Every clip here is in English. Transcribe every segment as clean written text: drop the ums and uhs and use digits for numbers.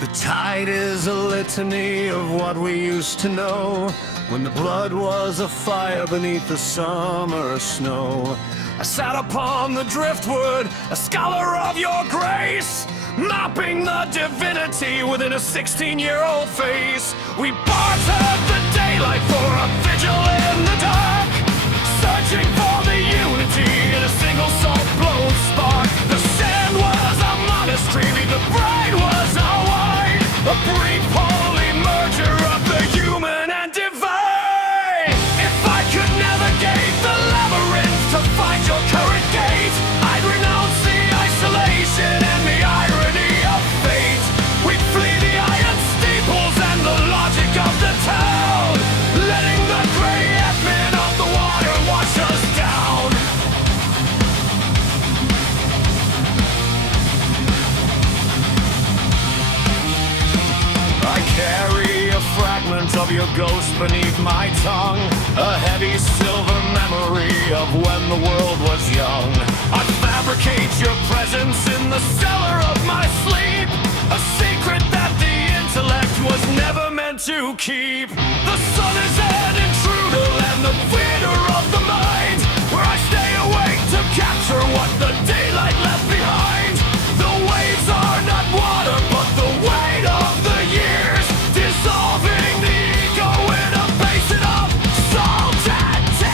The tide is a litany of what we used to know, when the blood was a fire beneath the summer snow. I sat upon the driftwood, a scholar of your grace, mapping the divinity within a 16-year-old face. We bartered the daylight for a vigil in the dark, searching for the unity in a single salt-blown spark. The sand was a monastery, the bride was a wine, a brief holy merger of the human and divine. If I could navigate the labyrinth to find your current gate, I'd renounce the isolation and the irony of fate. We'd flee the iron steeples and the logic of the town, letting the gray admin of the water wash us down. I carry a fragment of your ghost beneath my tongue, a heavy silver memory of when the world was young. I fabricate your presence in the cellar of my sleep, a secret that the intellect was never meant to keep. The sun is an intruder and the theater of the mind, where I stay awake to capture what the daylight left behind. The waves are not water, but the weight of the years, dissolving the ego in a basin of salt and tears.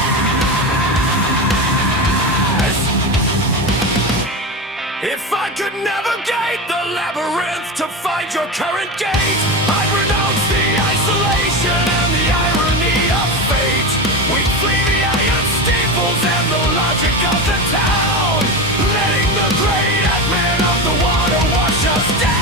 If I could navigate the labyrinth to find your current gate, I'd renounce the isolation and the irony of fate. We'd flee the iron steeples and the logic of the town, letting the great admin of the water wash us down.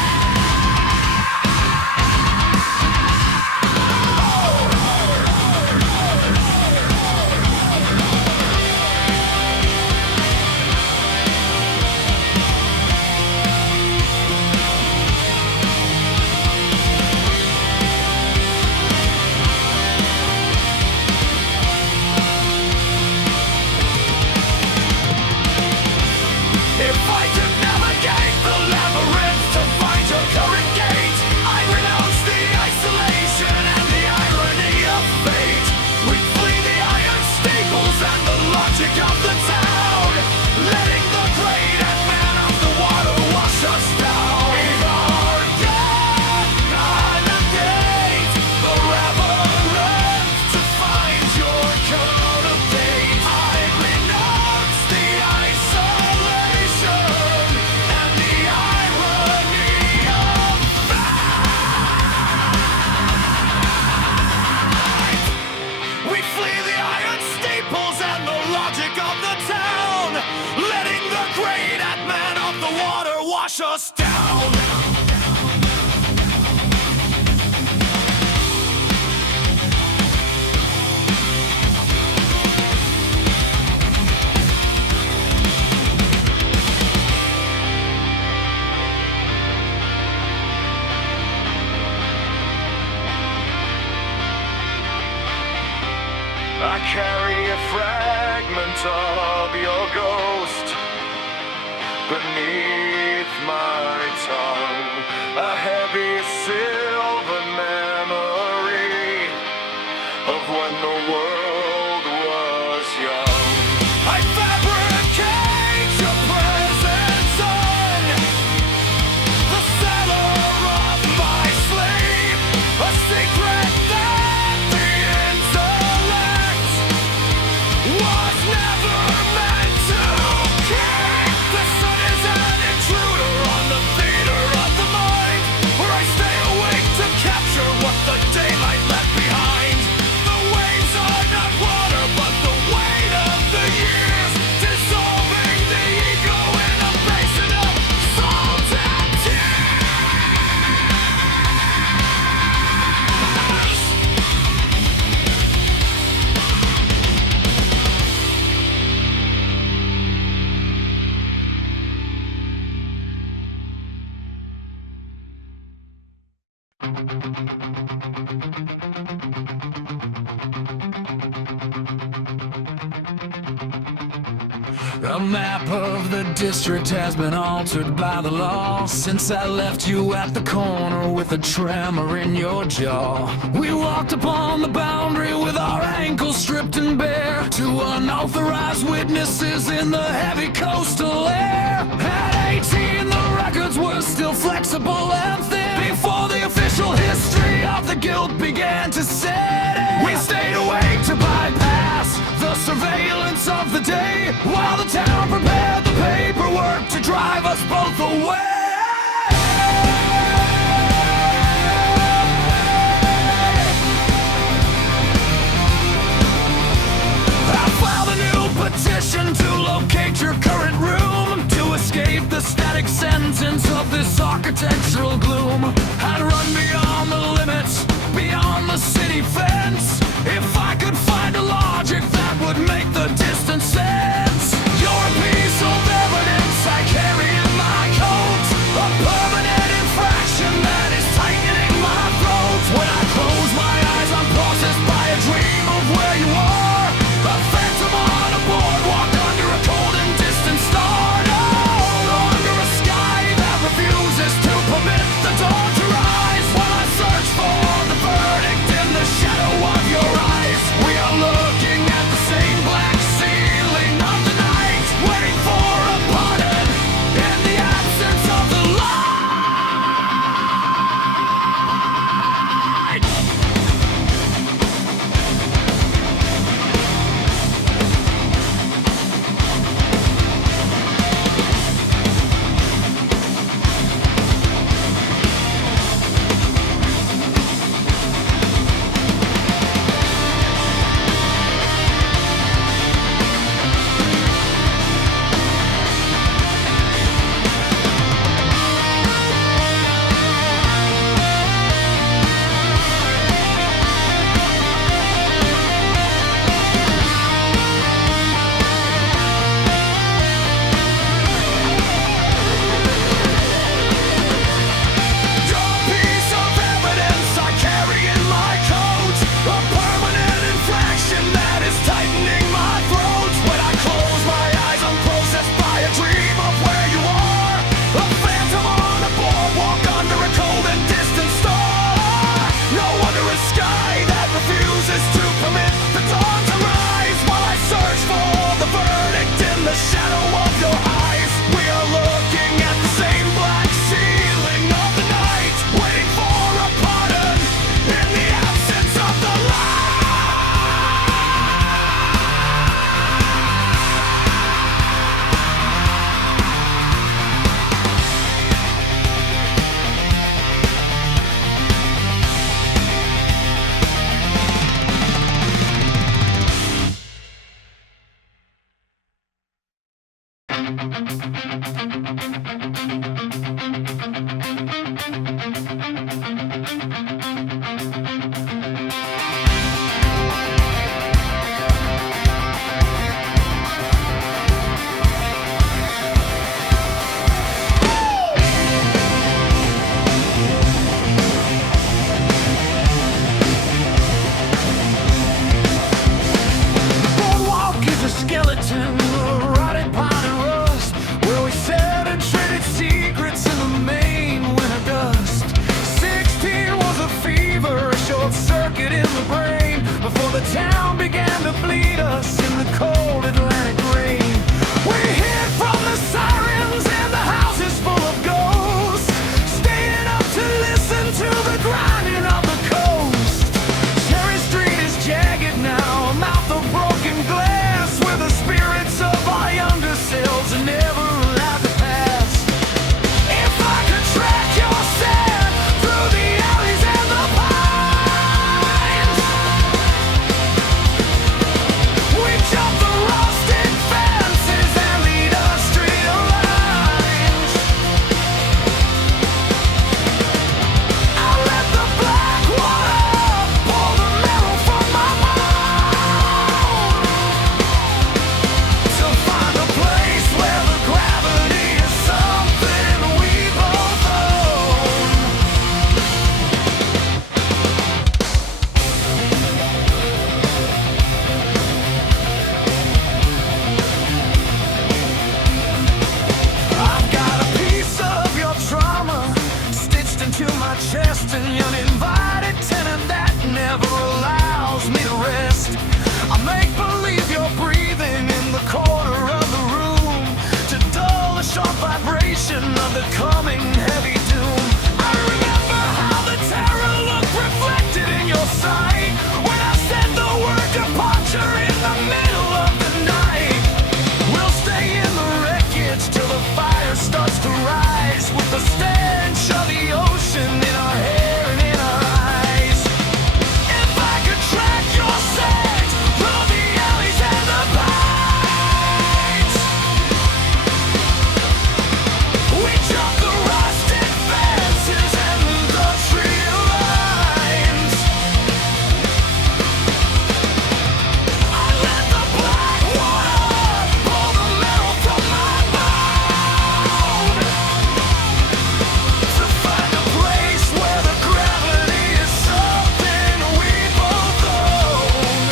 If I could navigate the labyrinth to find your current gate, I'd renounce the isolation and the irony of fate. We'd flee the iron steeples and the logic of the town, letting the great admin of the water wash us down. We've all got navigate the labyrinth to find your current gate. I'd renounce the isolation and the irony of fate. We flee the iron steeples and the logic of the town, letting the great admin of the water wash us down. I carry a fragment of your ghost beneath my tongue, a heavy silver memory of when the world was young. I fabricate your presence on the cellar of my sleep, a secret that the intellect was never meant to keep. The sun is an intruder on the A map of the district has been altered by the law since I left you at the corner with a tremor in your jaw. We walked upon the boundary with our ankles stripped and bare to unauthorized witnesses in the heavy coastal air. At 18, the records were still flexible and thin before the official history of the guilt began to set in. We stayed awake to bypass the surveillance of the day while the town prepared the paperwork to drive us both away. I filed a new petition to locate your current room to escape the static sentence of this architectural gloom. I'd run beyond the limits, beyond the city fence, if I could find a logic that would make the distance sense. You're a piece of evidence I carry in my coat, a permanent infraction that is tightening my throat. When I close my eyes, I'm processed by a dream of where you are, a phantom on a boardwalk under a cold and distant star. No, under a sky that refuses to permit the dawn to rise. While I search for the verdict in the shadow of your eyes, we are looking at the same black ceiling of the night, waiting for a pardon in the absence of the light. Cherry Street is jagged now, a mouth of broken glass where the spirits the coming heavy doom. I remember how the terror looked reflected in your sight when I said the word departure in the middle of the night. We'll stay in the wreckage till the fire starts to rise, with the stench of the ocean in our hair and in our eyes. If I could track your scent through the alleys and the pines, we jump the rusted fences and the tree lines. I let the black water pull the marrow from my bone, to find a place where the gravity is something we both own.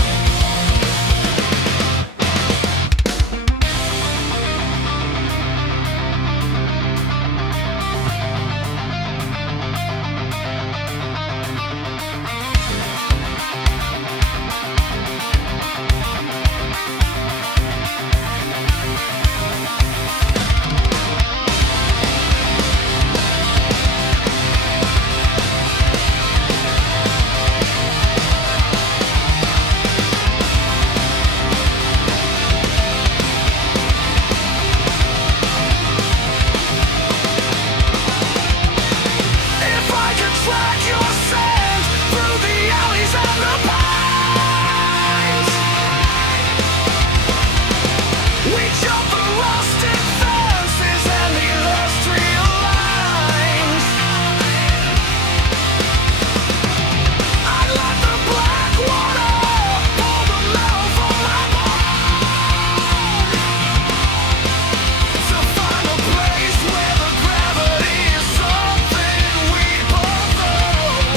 If I could track your scent through the alleys and the pines, we jump the rusted fences and the illustrious lines. I let the black water pull the marrow from my bone, to find a place where the gravity is something we both own.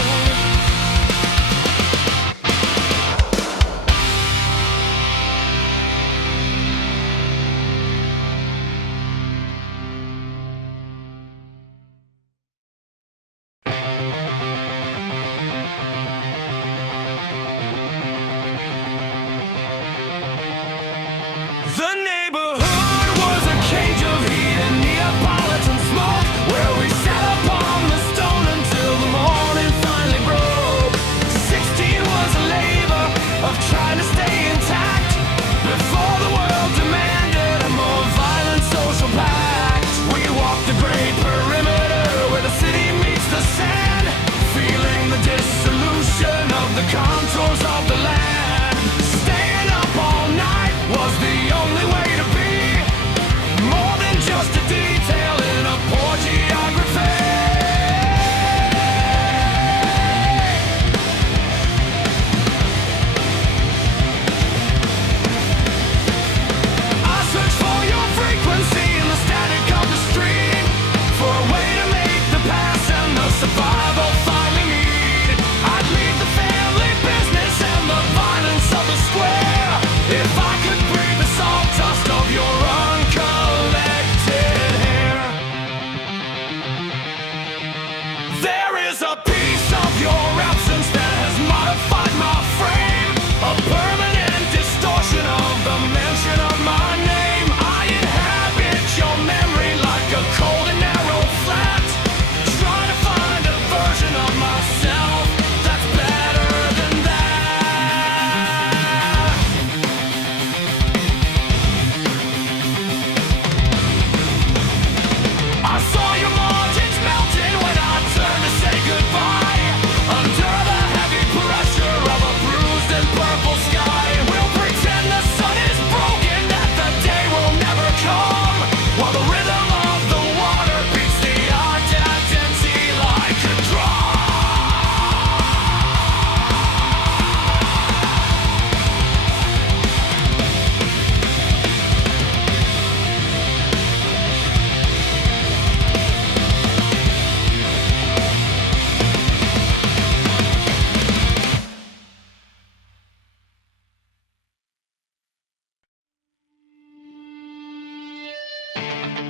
The neighborhood was a cage of heat and Neapolitan smoke, where we sat upon the stone until the morning finally broke. 16 was a labor of trying to stay intact before the world demanded a more violent social pact. We walked the great perimeter where the city meets the sand, feeling the dissolution of the contours of the land. Staying up all night was the only way to be, more than just a detail in a poor geography. I searched for your frequency in the static of the street, for a way to make the past and the survival finally meet. I'd leave the family business and the violence of the square if I could breathe the sawdust of your uncollected hair. There is a piece of your absence that has modified my frame, a permanent distortion of the mention of my name. I inhabit your memory like a cold and narrow flat, trying to find a version of myself that's better than that. I saw your margins melting when I turned to say goodbye, under the heavy pressure of a bruised and purple sky. We'll pretend the sun is broken, that the day will never come, while the rhythm of the water beats the identity like a drum.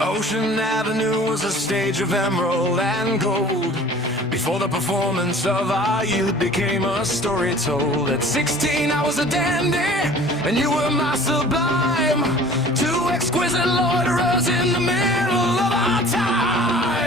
Ocean Avenue was a stage of emerald and gold, before the performance of our youth became a story told. At 16 I was a dandy, and you were my sublime, two exquisite loiterers in the middle of our time.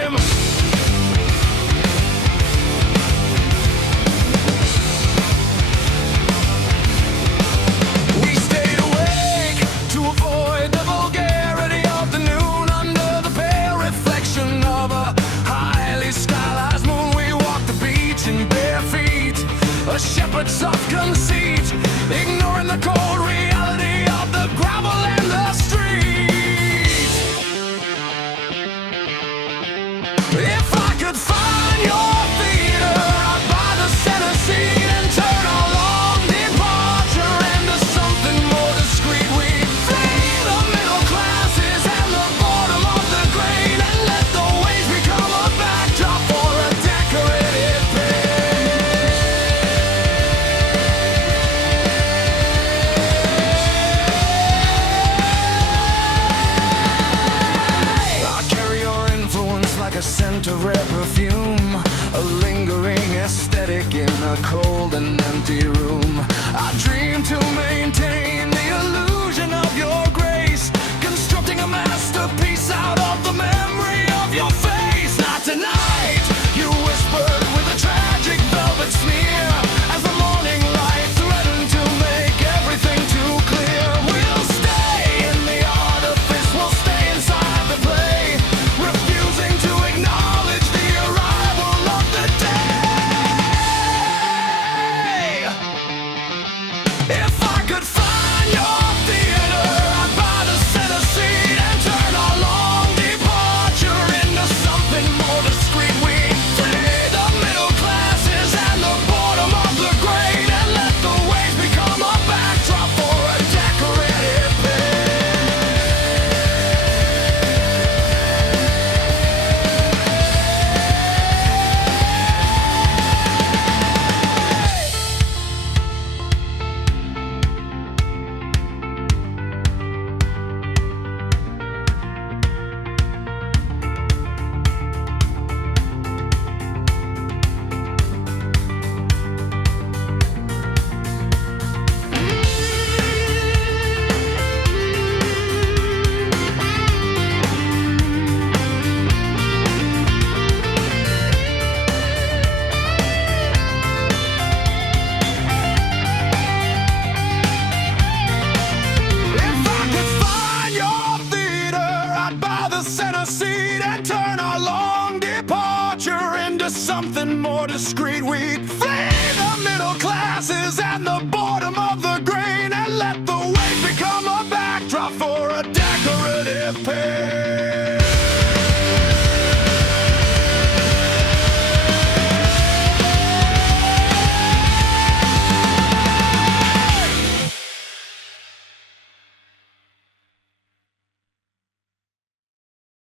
something more discreet. We'd flee the middle classes and the boredom of the grain, and let the weight become a backdrop for a decorative paint.